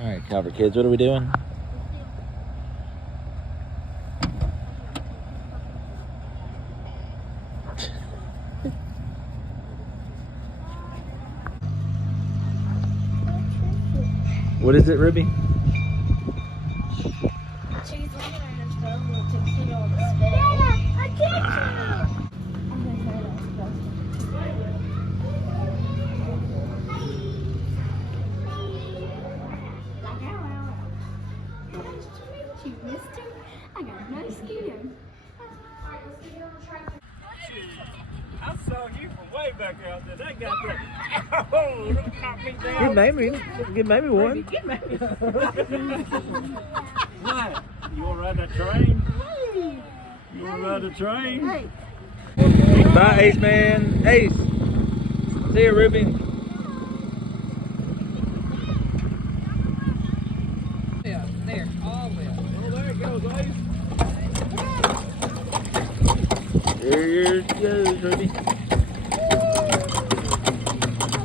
All right, Calvert kids, what are we doing? What is it, Ruby? She's looking at her phone to put on the spit. Dada, I can't. She missed her. I got no skin. I saw you from way back out there. That got that. Oh, look at me down. Give Mamie one. What? You want to ride that train? You want to ride the train? Bye, Ace man. Ace. See you, Ruby. Yeah, there, all the way up. Oh, there it goes, Ace. There it goes, Ruby.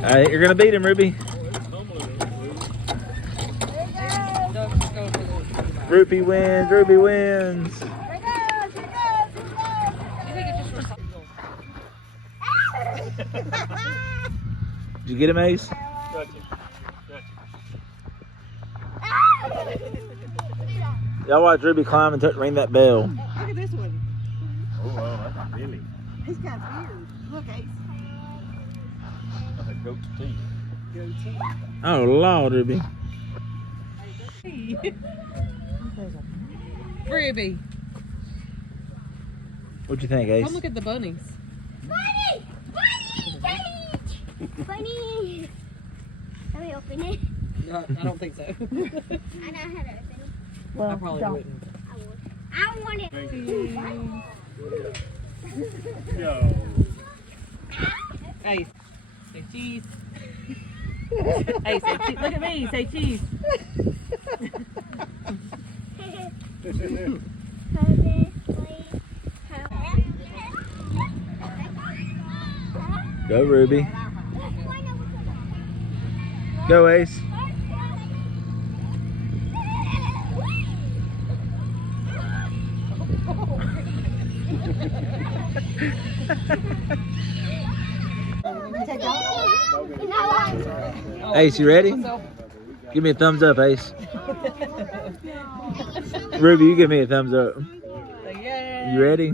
All right, you're gonna beat him, Ruby. Ruby wins. Ruby wins. Did you get him, Ace? Gotcha. Y'all watch Ruby climb and ring that bell. Look at this one. Oh, wow, that's Billy. He's got beard. Look, Ace. That's a goat's teeth. Goatee. Oh, Lord, Ruby. Ruby, What'd you think, Ace? come look at the bunnies. Bunny! Bunny! Bunny! Let me open it. No, I don't think so. I know how to open it. I probably wouldn't. I want it. Yo. Ace, say cheese. Hey, say cheese. Look at me. Say cheese. Go, Ruby. Go, Ace. Ace, you ready? Give me a thumbs up, Ace. Ruby, you give me a thumbs up. You ready?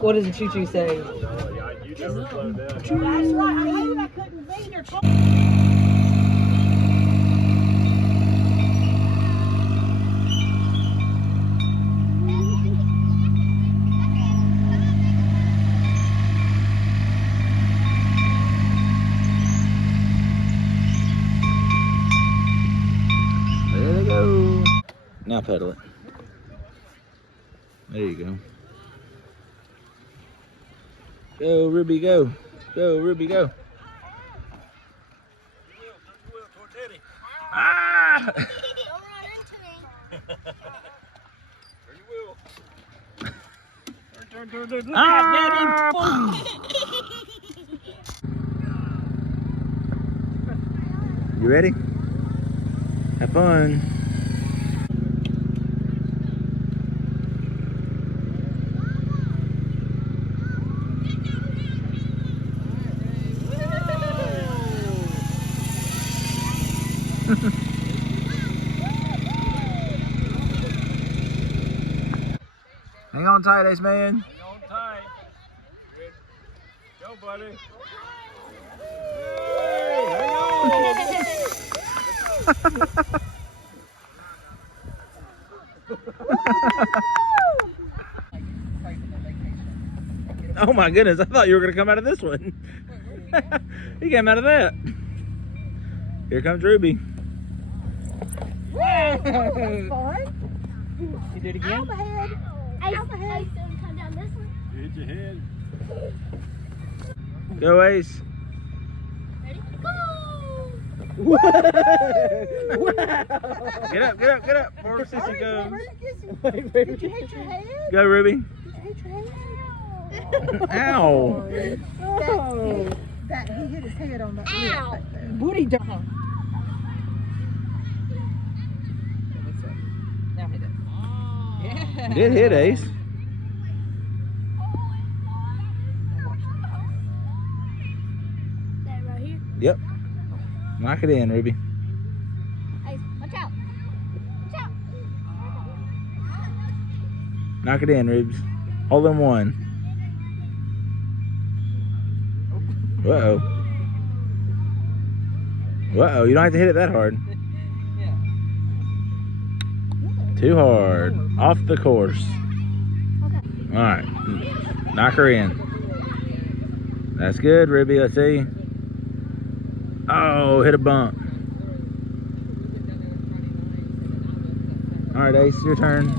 What does Choo Choo say? You never slow down. That's right. I hated I couldn't be your There they go. Now pedal it. There you go. Go, Ruby, go. Go, Ruby, go. Ah! Don't run into me. Turn your wheel. Turn. Ah! You ready? Have fun. Hang on tight, Ace man. Hang on tight. Good. Go, buddy. Oh my goodness, I thought you were gonna come out of this one. He came out of that. Here comes Ruby. You do it again? I come down this one. You hit your head. Go, Ace. Ready? Go! Get up, get up, get up. Before Sissy goes. Did you hit your head? Go, Ruby. Did you hit your head? Ow. Oh. That he hit his head on the Ow. lip. Booty jump. Now hit it. Yeah. Good hit, Ace. That right here. Yep. Knock it in, Ruby. Hey, watch out. Watch out. Knock it in, Rubes. Hole in one. Uh-oh. Uh-oh, you don't have to hit it that hard. Yeah. Too hard. Off the course. Okay. All right. Knock her in. That's good, Ruby. Let's see. Oh, hit a bump. All right, Ace, your turn.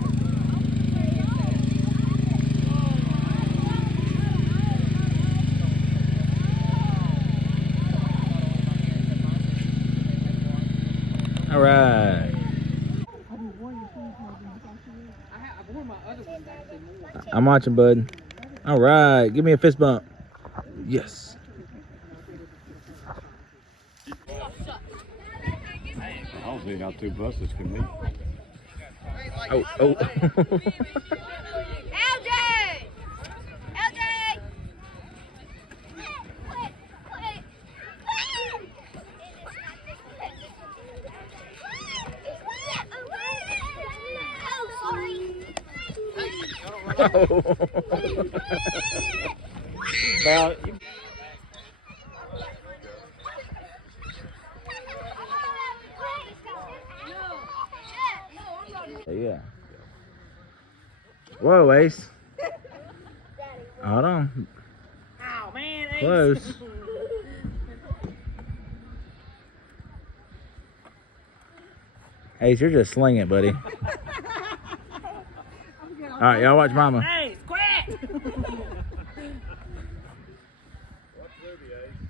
All right. I'm watching, bud. All right, give me a fist bump. Yes. I don't see how two buses can meet. Oh, oh. LJ! LJ! Well, Yeah. Whoa, Ace. Hold on. Ow, man. Ace. Close. Ace, you're just slinging it, buddy. All right, y'all watch Mama. Ace, quit.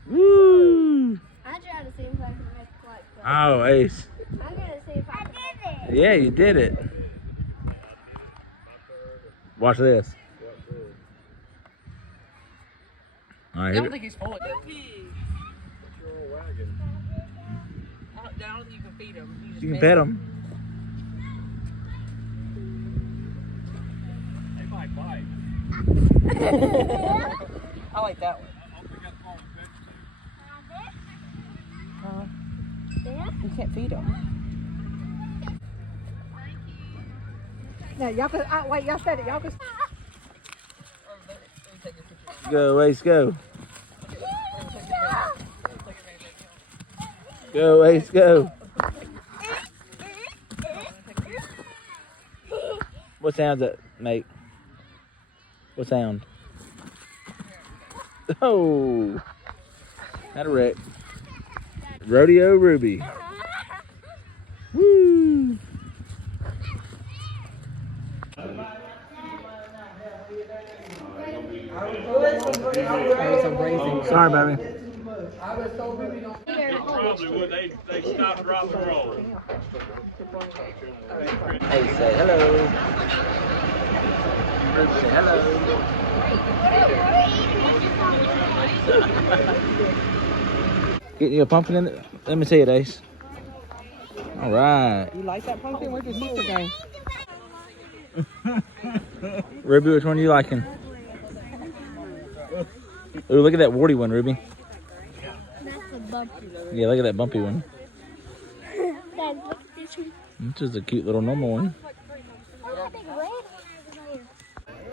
Woo! I tried to see if I can make it quite close. Oh, Ace. I'm gonna see if I did it. Yeah, you did it. Watch this. All right, I here don't think he's full. Good pig. I don't think you can feed him. you can pet him. they might bite. I like that one. You can't feed him. Now, y'all can, wait, y'all said it. Y'all can. Go, Ace, go. Go, Ace, go. What sounds that make? What sound? Oh, had a wreck. Rodeo Ruby. Woo! Sorry, baby. Probably would. They stopped, drop, and roll. Hey, say hello. Ruby, say hello. Getting you a pumpkin in it? Let me see it, Ace. All right. You like that pumpkin? Where's your sister going? Ruby, which one are you liking? Ooh, look at that warty one, Ruby. That's a bumpy. Yeah, look at that bumpy one. Dad, look at this one. This is a cute little normal one. Look at the red.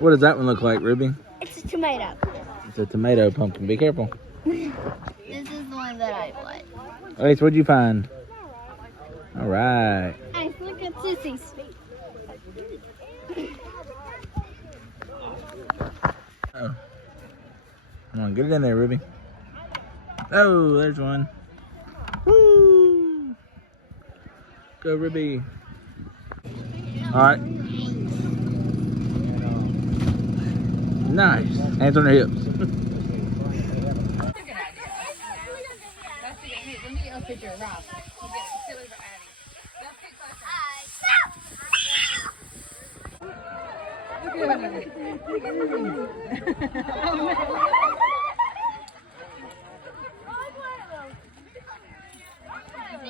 What does that one look like, Ruby? It's a tomato. It's a tomato pumpkin. Be careful. This is the one that I want. Ace, what'd you find? All right. Hey, look at Sissy's feet. Oh. Come on, get it in there, Ruby. Oh, there's one. Woo! Go, Ruby. All right. Nice. Hands on her hips.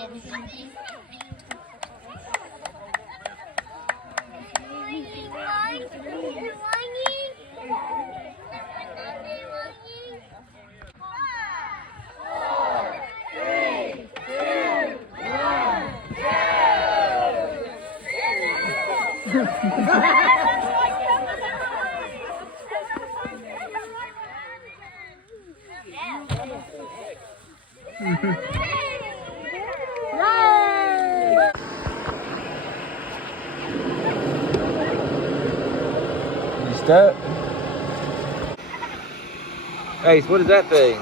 You stuck? Ace, what is that thing?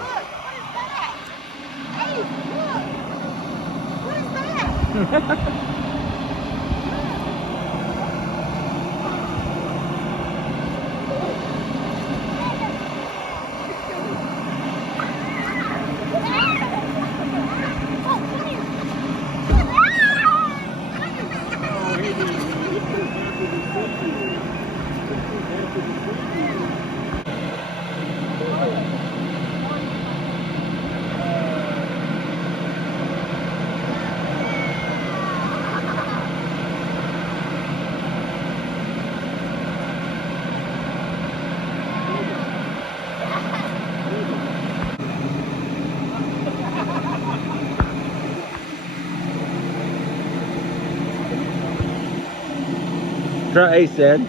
Try Ace said.